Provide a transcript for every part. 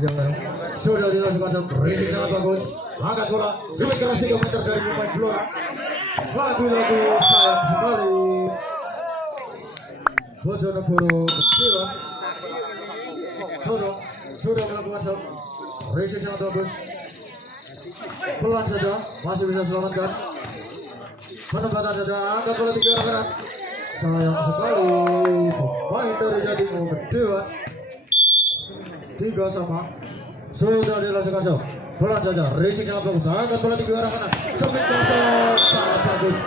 yang sudah dilakukan racing sangat bagus. Angkat bola, sweep keras 3 meter dari pemain Blora. Lagi-lagi sayang sekali. Bojonegoro kecewa. Sudah melakukan shot. Racing sangat bagus. Pelan saja, masih bisa selamatkan. Penempatan saja, angkat bola 3 arah kanan. Sayang sekali, pemain dari Jatimur Dewa 3 sama. Sudah dilakukan shot. Pelan saja, racing sangat bagus. Angkat bola 3 arah kanan. Sokit kosong, sangat bagus.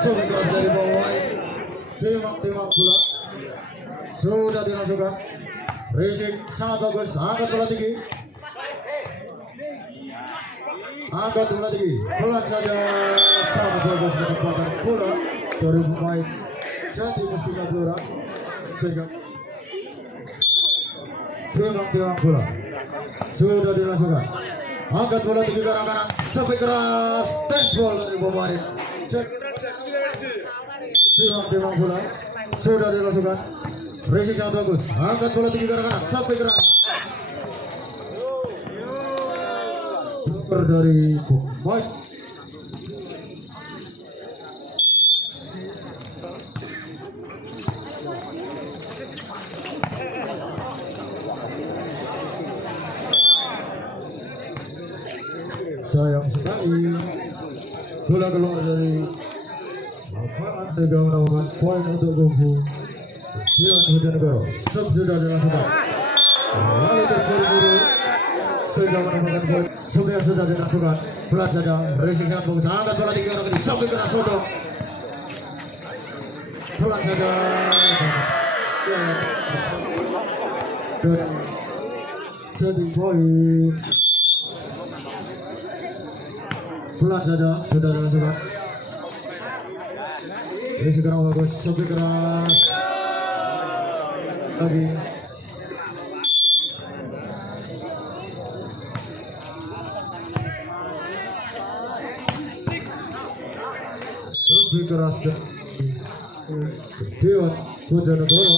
Sokit keras dari pemain Timang bola. Sudah dilakukan. Racing sangat bagus. Angkat bola tinggi. Angkat bola tinggi. Pelan saja, sangat bagus penempatan bola dari pemain Jati Mustika Blora. Sehingga Timang bola sudah dilakukan. Angkat bola tinggi ke arah kanan. Sampai keras. Tespol dari pemain Timang bola sudah dilakukan. Racing sangat bagus. Angkat bola tinggi ke arah kanan. Sampai keras. Tuker dari pemain sayang sekali. Bola keluar dari lapangan sehingga mendapatkan poin untuk kubu Dewan Bojonegoro. Sudah dilakukan. Lalu terburu-buru sehingga mendapatkan poin. Sudah dilakukan. Pelan saja. Racing sangat bagus. Angkat bola tinggi arah kiri. Sampai kena sodok. Pelan saja. Dan jadi poin. Pelan saja. Sudah dilakukan. Racing keras bagus. Sampai keras. Lagi. Lebih keras dan Dewan Bojonegoro.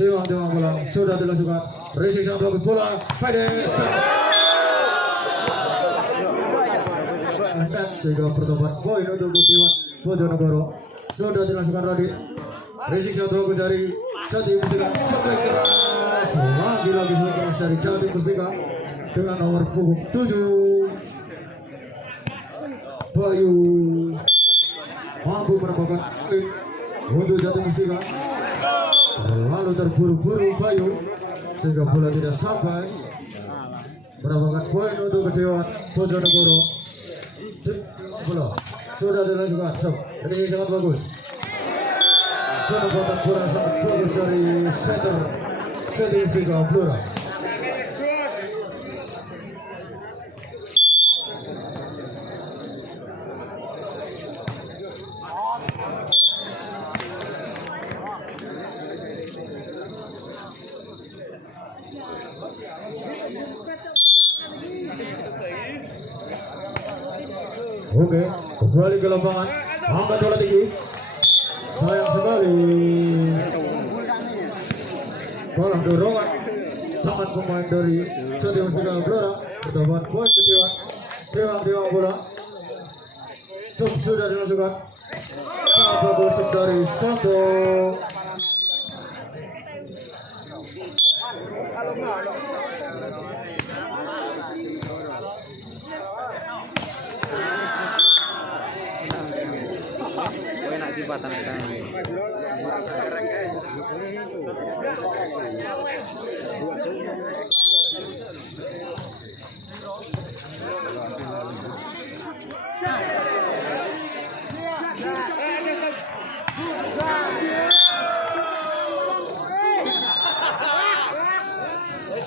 Dewan bola sudah dilakukan. Racing sangat bagus. Bola pendek dan sehingga pertemuan poin untuk Dewan Bojonegoro sudah dilakukan. Radit. Racing sangat bagus dari Jati Mustika. Sampai keras. Lagi sangat keras dari Jati Mustika dengan nomor punggung 7 Bayu mampu menambahkan poin untuk Jati Mustika. Lalu terburu-buru Bayu sehingga bola tidak sampai menambahkan poin untuk Dewan Bojonegoro. Bola sudah dilakukan. Ini sangat bagus. Penempatan bola sangat bagus dari setter Jati Mustika Blora. Oke, kembali ke lapangan. Angkat bola tinggi. Sayang sekali. Kalah dorongan tangan pemain dari Jati Mustika Blora. Pertemuan poin ke Dewan bola. Sudah dilakukan. Sangat bagus dari Santo.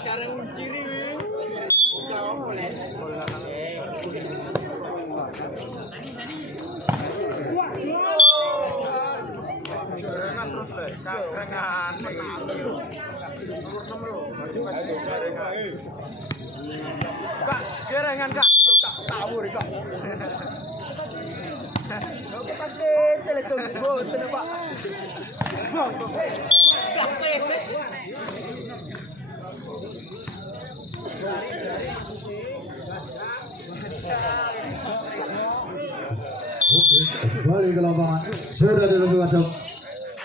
Sekarang ciri Kak, gerengan Kak. Kak, tawur Kak. Kita telecom boten Pak. Oke, kembali ke lapangan. Sudah dilakukan sub.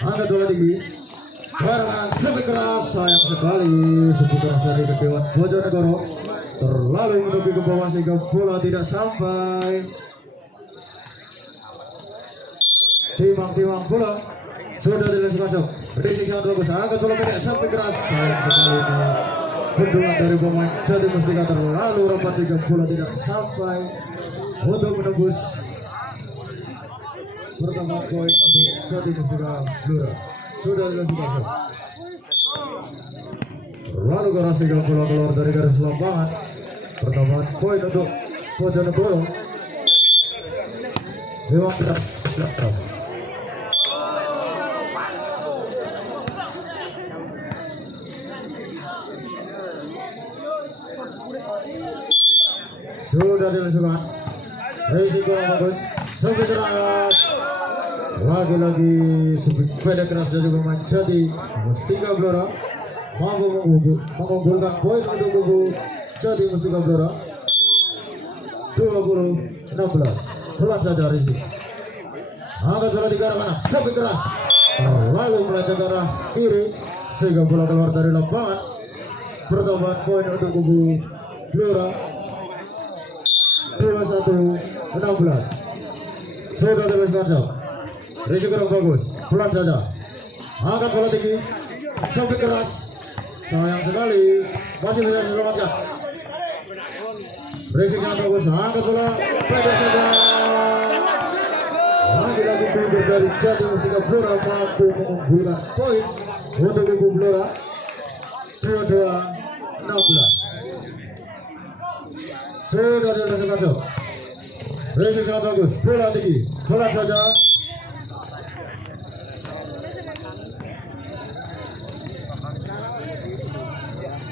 Angkat bola tinggi. Barang kanan sepi keras, sayang sekali sepi keras dari Dewan Bojonegoro. Terlalu menuju ke bawah sehingga bola tidak sampai. Timang bola sudah dilakukan sub. Risik sangat bagus. Angkat bola pendek sampai keras, sayang sekali ini. Bendungan dari pemain Jati Mustika terlalu rapat sehingga bola tidak sampai untuk menembus pertambahan poin untuk Jati Mustika Blora. Sudah dilakukan sub. Lalu keras sehingga bola keluar dari garis lapangan. Pertambahan poin untuk Bojonegoro. 15-14. Sudah dilakukan. Risiko yang bagus. Sepi keras. Lagi-lagi sepi pendek keras dari pemain Jati Mustika Blora. Mampu mengunggulkan poin untuk kubu Jati Mustika Blora. 20-16. Pelan saja Rizky. Angkat bola di arah kanan. Sepi keras. Lalu melenceng ke arah kiri sehingga bola keluar dari lapangan. Pertambahan poin untuk kubu Blora. 21-16. Sudah dilakukan sub. Risiko yang bagus. Pelan saja. Angkat bola tinggi. Sampai keras. Sayang sekali. Masih bisa diselamatkan. Risiko yang bagus. Angkat bola. Pendek saja. Lagi-lagi figur dari Jati Mustika Blora mampu mengunggulkan poin untuk kubu Blora. 22-16. Sudah dilakukan sub. Risik sangat bagus. Bola tinggi. Pelan saja.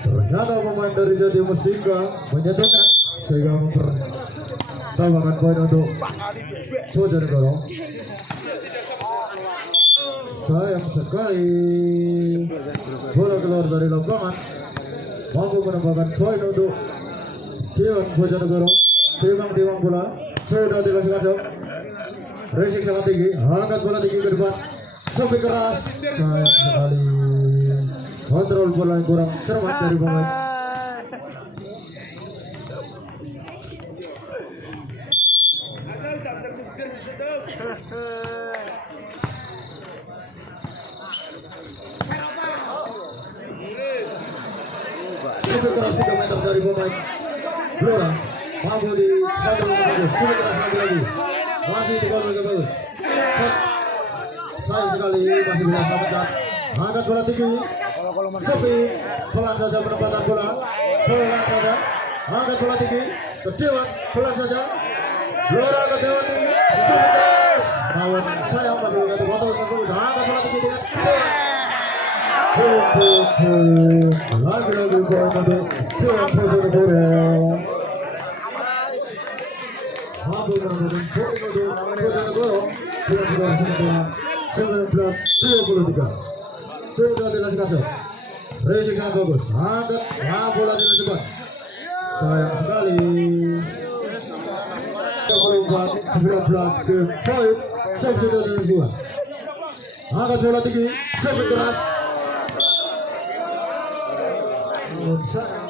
Ternyata pemain dari Jati Mustika menyatukan sehingga mempertambahkan poin untuk Bojonegoro. Sayang sekali bola keluar dari lapangan. Mampu menambahkan poin untuk Dewan Bojonegoro. Timang bola sudah dilakukan sub. Risik sangat tinggi. Angkat bola tinggi ke depan. Sampai keras. Sayang sekali. Kontrol bola yang kurang cermat dari pemain. Sampai keras 3 meter dari pemain Blora. Mampu di satu bagus. Sampai keras lagi. Masih di kontrol bagus. Sayang sekali masih bisa selamatkan. Angkat bola tinggi. Sepi. Pelan saja penempatan bola. Pelan saja. Angkat bola tinggi. Ke Dewan. Pelan saja. Blora ke Dewan tinggi. Sampai keras. Namun sayang masih mengatur kontrol bagus. Angkat bola tinggi dengan Dewan. Lagi-lagi poin untuk Dewan Bojonegoro. Mampu menambahkan poin untuk Bojonegoro. Dengan skor 19-23. Sudah dilakukan sub. Risik sangat bagus. Angkat. Bola dilakukan. Sayang sekali. 24-19 game 5. Sub sudah dilakukan. Angkat bola tinggi. Sampai keras. Sayang.